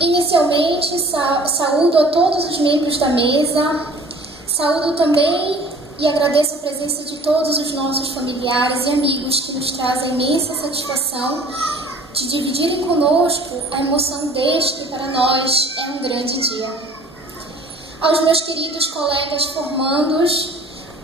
Inicialmente, saúdo a todos os membros da mesa, saúdo também e agradeço a presença de todos os nossos familiares e amigos que nos trazem a imensa satisfação de dividirem conosco a emoção deste, que para nós é um grande dia. Aos meus queridos colegas formandos,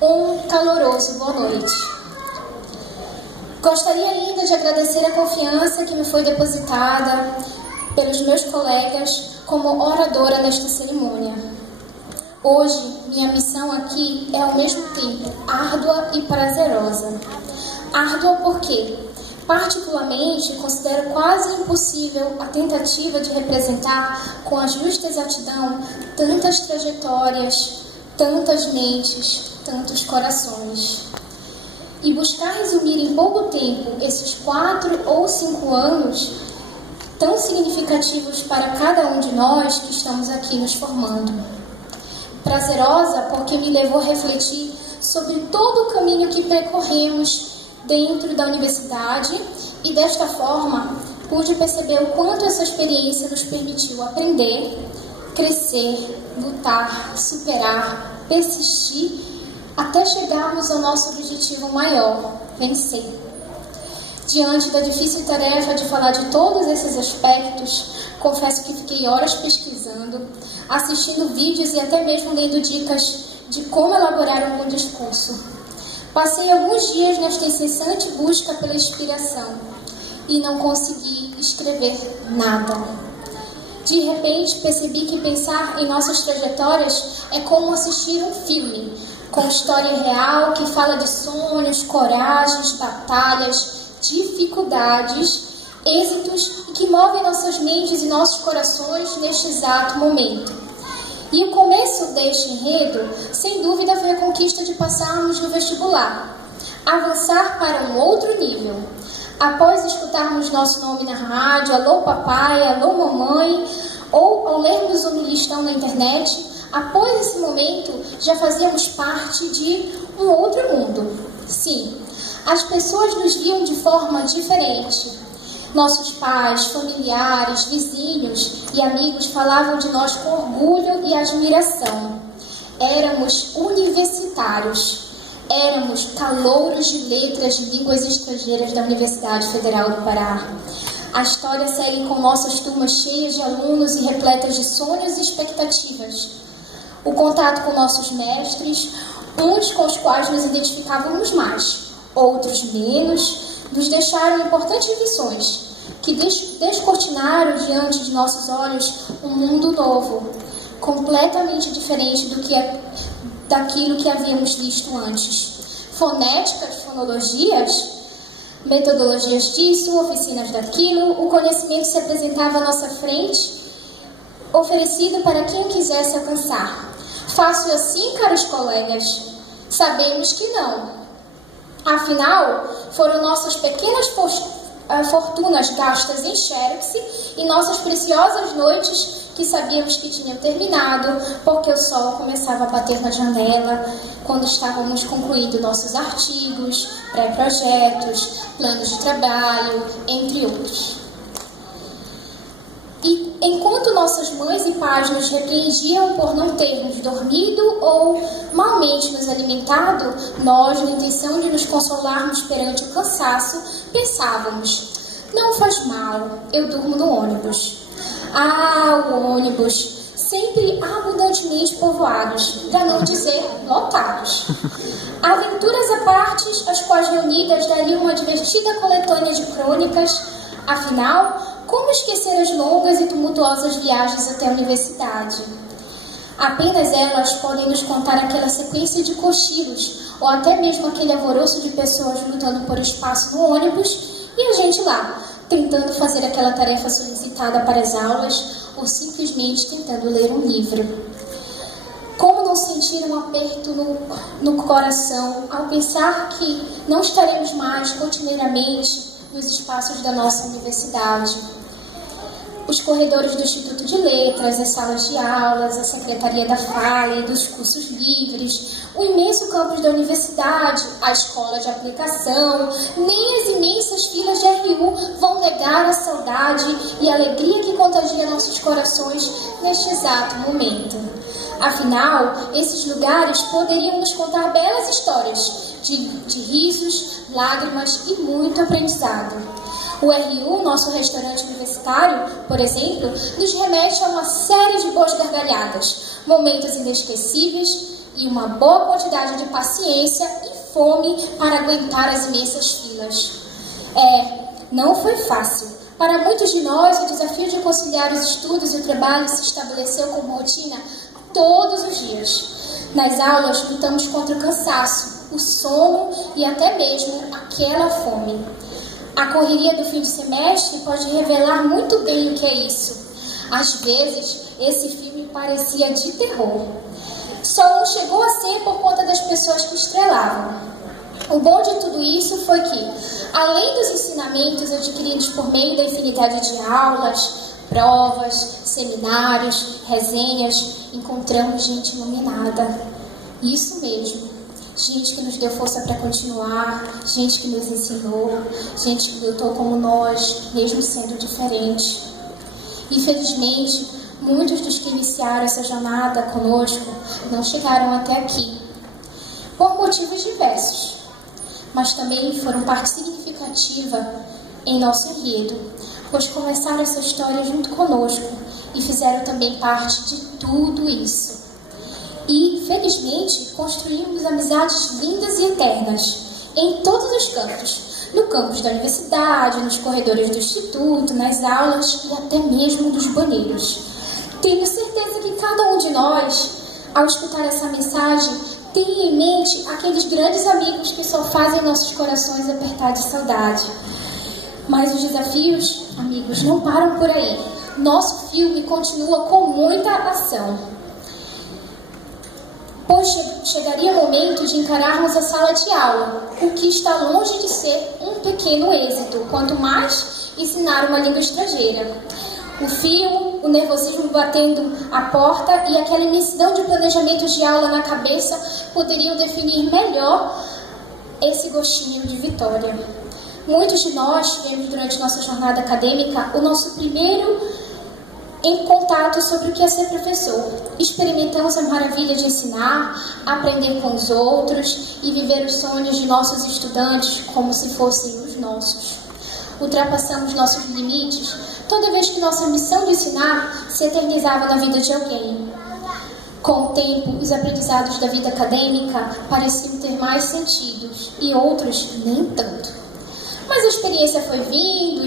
um caloroso boa noite. Gostaria ainda de agradecer a confiança que me foi depositada pelos meus colegas como oradora nesta cerimônia. Hoje, minha missão aqui é ao mesmo tempo árdua e prazerosa. Árdua porque, particularmente, considero quase impossível a tentativa de representar com a justa exatidão tantas trajetórias, tantas mentes, tantos corações. E buscar resumir em pouco tempo esses 4 ou 5 anos tão significativos para cada um de nós que estamos aqui nos formando. Prazerosa porque me levou a refletir sobre todo o caminho que percorremos dentro da universidade e desta forma pude perceber o quanto essa experiência nos permitiu aprender, crescer, lutar, superar, persistir até chegarmos ao nosso objetivo maior, vencer. Diante da difícil tarefa de falar de todos esses aspectos, confesso que fiquei horas pesquisando, assistindo vídeos e até mesmo lendo dicas de como elaborar um bom discurso. Passei alguns dias nesta incessante busca pela inspiração e não consegui escrever nada. De repente, percebi que pensar em nossas trajetórias é como assistir um filme, com história real que fala de sonhos, coragens, batalhas, dificuldades, êxitos e que movem nossas mentes e nossos corações neste exato momento. E o começo deste enredo, sem dúvida, foi a conquista de passarmos no vestibular, avançar para um outro nível. Após escutarmos nosso nome na rádio, alô papai, alô mamãe, ou ao lermos um listão na internet, após esse momento já fazíamos parte de um outro mundo. Sim, as pessoas nos viam de forma diferente. Nossos pais, familiares, vizinhos e amigos falavam de nós com orgulho e admiração. Éramos universitários. Éramos calouros de letras de línguas estrangeiras da Universidade Federal do Pará. A história segue com nossas turmas cheias de alunos e repletas de sonhos e expectativas. O contato com nossos mestres, uns com os quais nos identificávamos mais, outros menos, nos deixaram importantes lições que descortinaram diante de nossos olhos um mundo novo, completamente diferente daquilo que havíamos visto antes. Fonéticas, fonologias, metodologias disso, oficinas daquilo, o conhecimento se apresentava à nossa frente, oferecido para quem quisesse alcançar. Fácil assim, caros colegas? Sabemos que não. Afinal, foram nossas pequenas fortunas gastas em xerox e nossas preciosas noites que sabíamos que tinham terminado porque o sol começava a bater na janela quando estávamos concluindo nossos artigos, pré-projetos, planos de trabalho, entre outros. E enquanto nossas mães e pais nos repreendiam por não termos dormido ou malmente nos alimentado, nós, na intenção de nos consolarmos perante o cansaço, pensávamos: não faz mal, eu durmo no ônibus. Ah, o ônibus, sempre abundantemente povoados, para não dizer lotados. Aventuras à parte, as quais reunidas dariam uma divertida coletânea de crônicas. Afinal, como esquecer as longas e tumultuosas viagens até a universidade? Apenas elas podem nos contar aquela sequência de cochilos, ou até mesmo aquele alvoroço de pessoas lutando por espaço no ônibus, e a gente lá, tentando fazer aquela tarefa solicitada para as aulas, ou simplesmente tentando ler um livro. Como não sentir um aperto no coração ao pensar que não estaremos mais continuamente nos espaços da nossa universidade? os corredores do Instituto de Letras, as salas de aulas, a Secretaria da Fala e dos cursos livres, o imenso campus da universidade, a escola de aplicação, nem as imensas filas de RU vão negar a saudade e a alegria que contagia nossos corações neste exato momento. Afinal, esses lugares poderiam nos contar belas histórias de risos, lágrimas e muito aprendizado. O RU, nosso restaurante universitário, por exemplo, nos remete a uma série de boas gargalhadas, momentos inesquecíveis e uma boa quantidade de paciência e fome para aguentar as imensas filas. Não foi fácil. Para muitos de nós, o desafio de conciliar os estudos e o trabalho se estabeleceu como rotina todos os dias. Nas aulas, lutamos contra o cansaço, o sono e até mesmo aquela fome. A correria do fim de semestre pode revelar muito bem o que é isso. Às vezes, esse filme parecia de terror. Só não chegou a ser por conta das pessoas que estrelavam. O bom de tudo isso foi que, além dos ensinamentos adquiridos por meio da infinidade de aulas, provas, seminários, resenhas, encontramos gente iluminada. Isso mesmo. Gente que nos deu força para continuar, gente que nos ensinou, gente que lutou como nós, mesmo sendo diferente. Infelizmente, muitos dos que iniciaram essa jornada conosco não chegaram até aqui, por motivos diversos, mas também foram parte significativa em nosso enredo, pois começaram essa história junto conosco e fizeram também parte de tudo isso. E, felizmente, construímos amizades lindas e eternas, em todos os cantos, no campus da universidade, nos corredores do instituto, nas aulas e até mesmo nos banheiros. Tenho certeza que cada um de nós, ao escutar essa mensagem, tem em mente aqueles grandes amigos que só fazem nossos corações apertar de saudade. Mas os desafios, amigos, não param por aí. Nosso filme continua com muita ação. Pois chegaria o momento de encararmos a sala de aula, o que está longe de ser um pequeno êxito, quanto mais ensinar uma língua estrangeira. O fio, o nervosismo batendo a porta e aquela imensidão de planejamentos de aula na cabeça poderiam definir melhor esse gostinho de vitória. Muitos de nós tivemos durante nossa jornada acadêmica o nosso primeiro em contato sobre o que é ser professor. Experimentamos a maravilha de ensinar, aprender com os outros e viver os sonhos de nossos estudantes como se fossem os nossos. Ultrapassamos nossos limites toda vez que nossa missão de ensinar se eternizava na vida de alguém. Com o tempo, os aprendizados da vida acadêmica pareciam ter mais sentidos e outros nem tanto. Mas a experiência foi vindo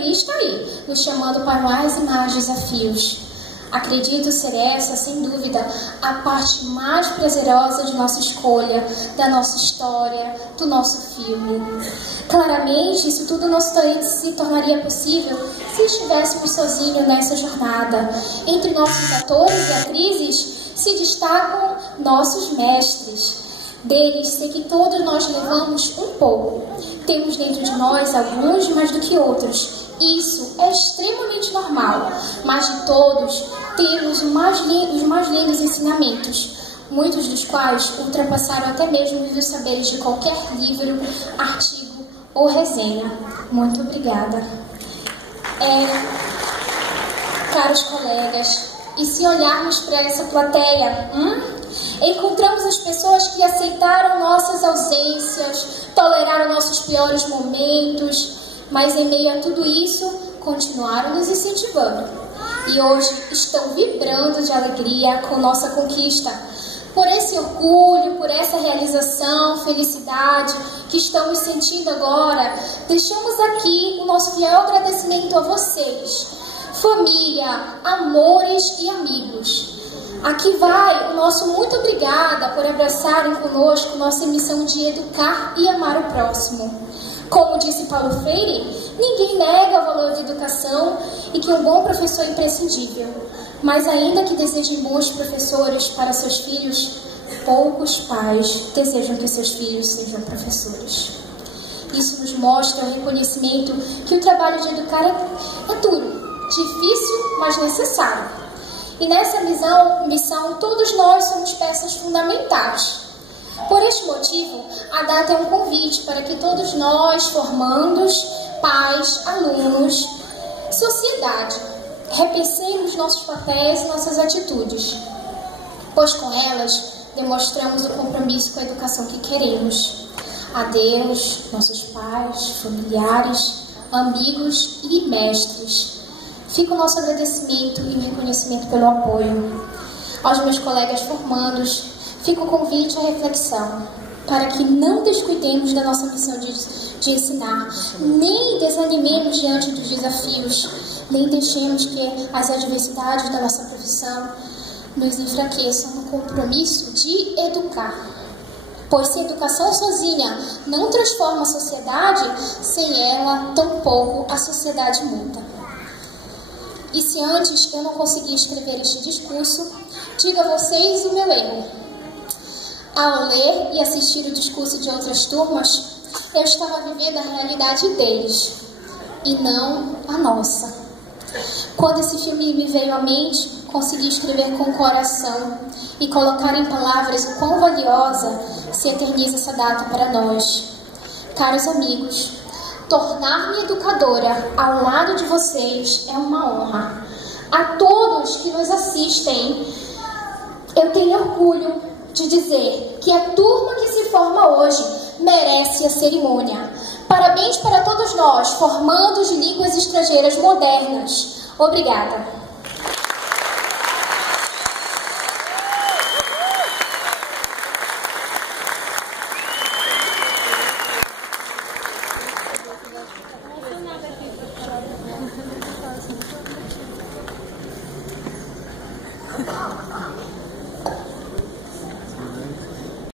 e está aí, nos chamando para mais e mais desafios. Acredito ser essa, sem dúvida, a parte mais prazerosa de nossa escolha, da nossa história, do nosso filme. Claramente, isso tudo não se tornaria possível se estivéssemos sozinhos nessa jornada. Entre nossos atores e atrizes se destacam nossos mestres. Deles, sei que todos nós levamos um pouco. Temos dentro de nós alguns mais do que outros. Isso é extremamente normal, mas de todos temos os mais lindos ensinamentos, muitos dos quais ultrapassaram até mesmo os saberes de qualquer livro, artigo ou resenha. Muito obrigada. Caros colegas, e se olharmos para essa plateia, encontramos as pessoas que aceitaram nossas ausências, toleraram nossos piores momentos, mas em meio a tudo isso, continuaram nos incentivando. E hoje estão vibrando de alegria com nossa conquista. Por esse orgulho, por essa realização, felicidade que estamos sentindo agora, deixamos aqui o nosso fiel agradecimento a vocês, família, amores e amigos. Aqui vai o nosso muito obrigada por abraçarem conosco nossa missão de educar e amar o próximo. Como disse Paulo Freire, ninguém nega o valor da educação e que um bom professor é imprescindível. Mas ainda que desejem bons professores para seus filhos, poucos pais desejam que seus filhos sejam professores. Isso nos mostra o reconhecimento que o trabalho de educar é duro, difícil, mas necessário. E nessa missão, todos nós somos peças fundamentais. Por este motivo, a data é um convite para que todos nós, formandos, pais, alunos, sociedade, repensemos nossos papéis e nossas atitudes, pois com elas demonstramos o compromisso com a educação que queremos. A Deus, nossos pais, familiares, amigos e mestres. Fica o nosso agradecimento e o reconhecimento pelo apoio. Aos meus colegas formandos, fica o convite à reflexão, para que não descuidemos da nossa missão de ensinar, nem desanimemos diante dos desafios, nem deixemos que as adversidades da nossa profissão nos enfraqueçam no compromisso de educar. Pois se a educação sozinha não transforma a sociedade, sem ela, tampouco a sociedade muda. E se antes eu não consegui escrever este discurso, digo a vocês o meu erro. Ao ler e assistir o discurso de outras turmas, eu estava vivendo a realidade deles, e não a nossa. Quando esse filme me veio à mente, consegui escrever com o coração e colocar em palavras o quão valiosa se eterniza essa data para nós. Caros amigos, tornar-me educadora ao lado de vocês é uma honra. A todos que nos assistem, eu tenho orgulho de dizer que a turma que se forma hoje merece a cerimônia. Parabéns para todos nós, formandos de línguas estrangeiras modernas. Obrigada.